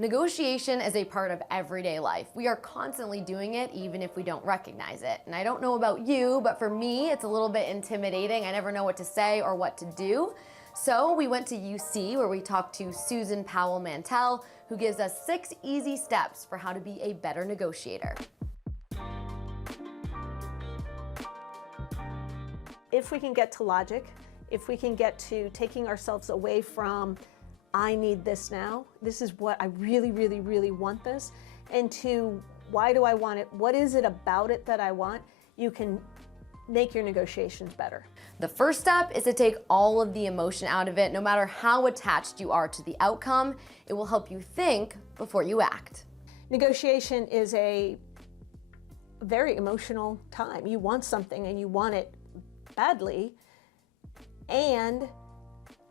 Negotiation is a part of everyday life. We are constantly doing it even if we don't recognize it. And I don't know about you, but for me, it's a little bit intimidating. I never know what to say or what to do. So we went to UC where we talked to Susan Powell-Mantell, who gives us 6 easy steps for how to be a better negotiator. If we can get to logic, if we can get to taking ourselves away from I need this now, this is what I really, really, really want this, and to why do I want it, what is it about it that I want, you can make your negotiations better. The first step is to take all of the emotion out of it. No matter how attached you are to the outcome, it will help you think before you act. Negotiation is a very emotional time. You want something and you want it badly, and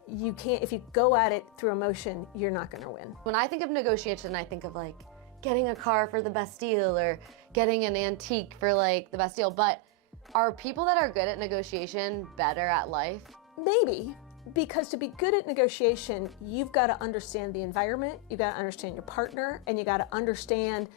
you can't, if you go at it through emotion, you're not gonna win. When I think of negotiation, I think of like getting a car for the best deal or getting an antique for like the best deal. But are people that are good at negotiation better at life? Maybe, because to be good at negotiation, you've got to understand the environment, you've got to understand your partner, and you got to understand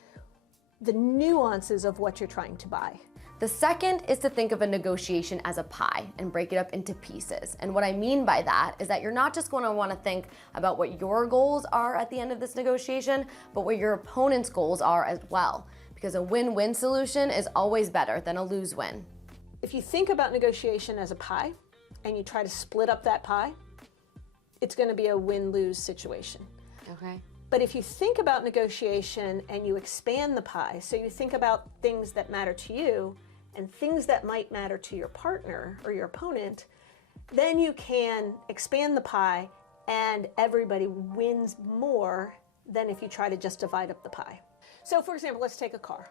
the nuances of what you're trying to buy. The second is to think of a negotiation as a pie and break it up into pieces. And what I mean by that is that you're not just going to want to think about what your goals are at the end of this negotiation, but what your opponent's goals are as well. Because a win-win solution is always better than a lose-win. If you think about negotiation as a pie and you try to split up that pie, it's going to be a win-lose situation. Okay. But if you think about negotiation and you expand the pie, so you think about things that matter to you and things that might matter to your partner or your opponent, then you can expand the pie and everybody wins more than if you try to just divide up the pie. So for example, let's take a car.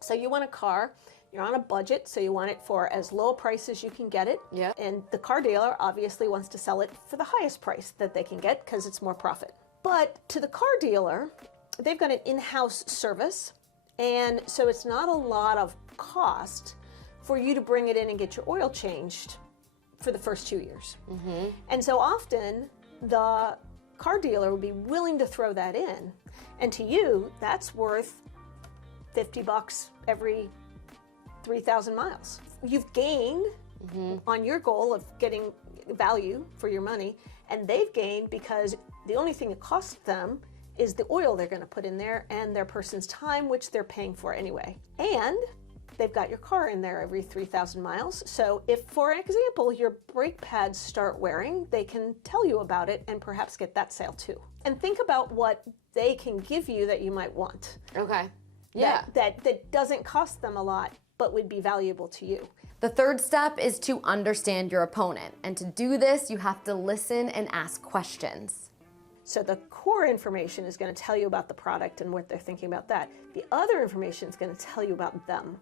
So you want a car, you're on a budget, so you want it for as low a price as you can get it. Yeah. And the car dealer obviously wants to sell it for the highest price that they can get because it's more profit. But to the car dealer, they've got an in-house service, and so it's not a lot of cost for you to bring it in and get your oil changed for the first 2 years. Mm-hmm. And so often the car dealer would be willing to throw that in, and to you, that's worth $50 every 3,000 miles. You've gained on your goal of getting value for your money, and they've gained because the only thing it costs them is the oil they're going to put in there and their person's time, which they're paying for anyway. And they've got your car in there every 3,000 miles. So if, for example, your brake pads start wearing, they can tell you about it and perhaps get that sale too. And think about what they can give you that you might want. Okay. Yeah. That doesn't cost them a lot, but would be valuable to you. The third step is to understand your opponent. And to do this, you have to listen and ask questions. So the core information is going to tell you about the product and what they're thinking about that. The other information is going to tell you about them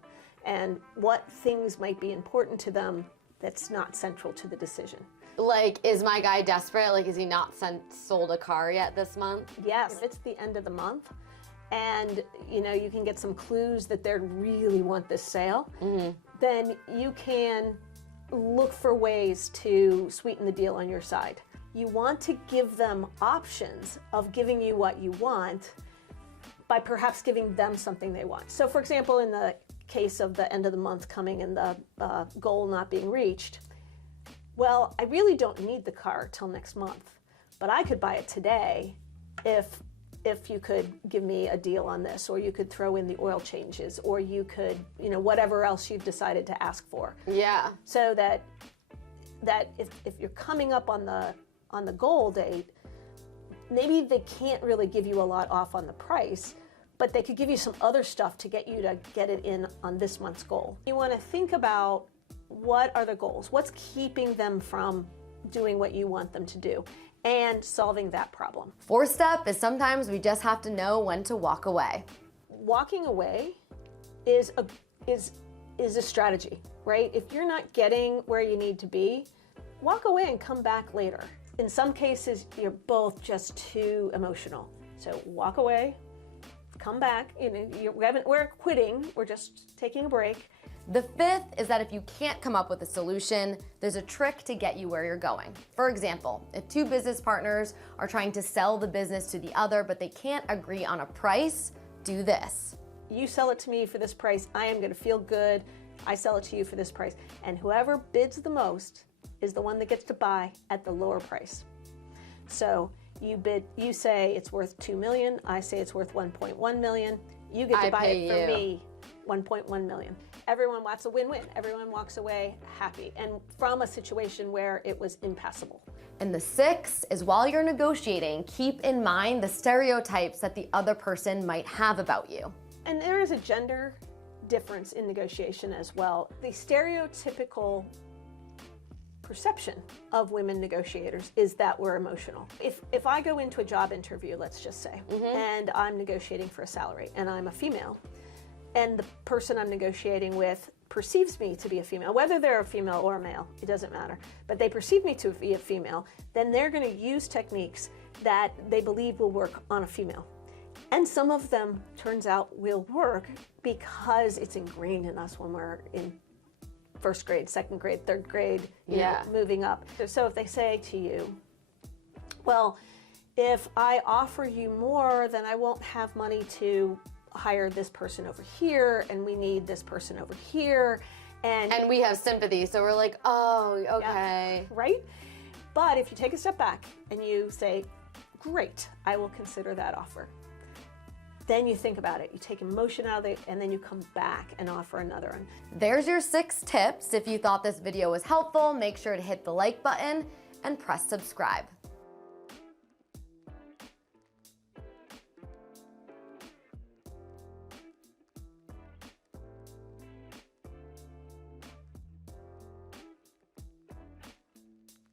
and what things might be important to them that's not central to the decision. Like, is my guy desperate? Like, is he not sold a car yet this month? Yes, if it's the end of the month and you know you can get some clues that they really want this sale, then you can look for ways to sweeten the deal on your side. You want to give them options of giving you what you want by perhaps giving them something they want. So for example, in the case of the end of the month coming and the goal not being reached, well, I really don't need the car till next month, but I could buy it today if you could give me a deal on this, or you could throw in the oil changes, or you could, you know, whatever else you've decided to ask for. Yeah. So that if you're coming up on the goal date, maybe they can't really give you a lot off on the price, but they could give you some other stuff to get you to get it in on this month's goal. You want to think about what are the goals, what's keeping them from doing what you want them to do, and solving that problem. Fourth step is sometimes we just have to know when to walk away. Walking away is a strategy, right? If you're not getting where you need to be, walk away and come back later. In some cases, you're both just too emotional. So walk away, come back. You know, we're quitting, we're just taking a break. The fifth is that if you can't come up with a solution, there's a trick to get you where you're going. For example, if two business partners are trying to sell the business to the other, but they can't agree on a price, do this. You sell it to me for this price, I am gonna feel good. I sell it to you for this price. And whoever bids the most is the one that gets to buy at the lower price. So you say it's worth 2 million, I say it's worth 1.1 million. You get to buy it for me, 1.1 million. Everyone wants a win-win. Everyone walks away happy and from a situation where it was impassable. And the sixth is while you're negotiating, keep in mind the stereotypes that the other person might have about you. And there is a gender difference in negotiation as well. The stereotypical perception of women negotiators is that we're emotional. If I go into a job interview, let's just say, and I'm negotiating for a salary and I'm a female, and the person I'm negotiating with perceives me to be a female, whether they're a female or a male, it doesn't matter, but they perceive me to be a female, then they're going to use techniques that they believe will work on a female. And some of them, turns out, will work because it's ingrained in us when we're in first grade, second grade, third grade, you know, moving up. So if they say to you, well, if I offer you more, then I won't have money to hire this person over here, and we need this person over here. And we have sympathy, so we're like, oh, okay. Yeah, right? But if you take a step back and you say, great, I will consider that offer. Then you think about it, you take emotion out of it, and then you come back and offer another one. There's your 6 tips. If you thought this video was helpful, make sure to hit the like button and press subscribe.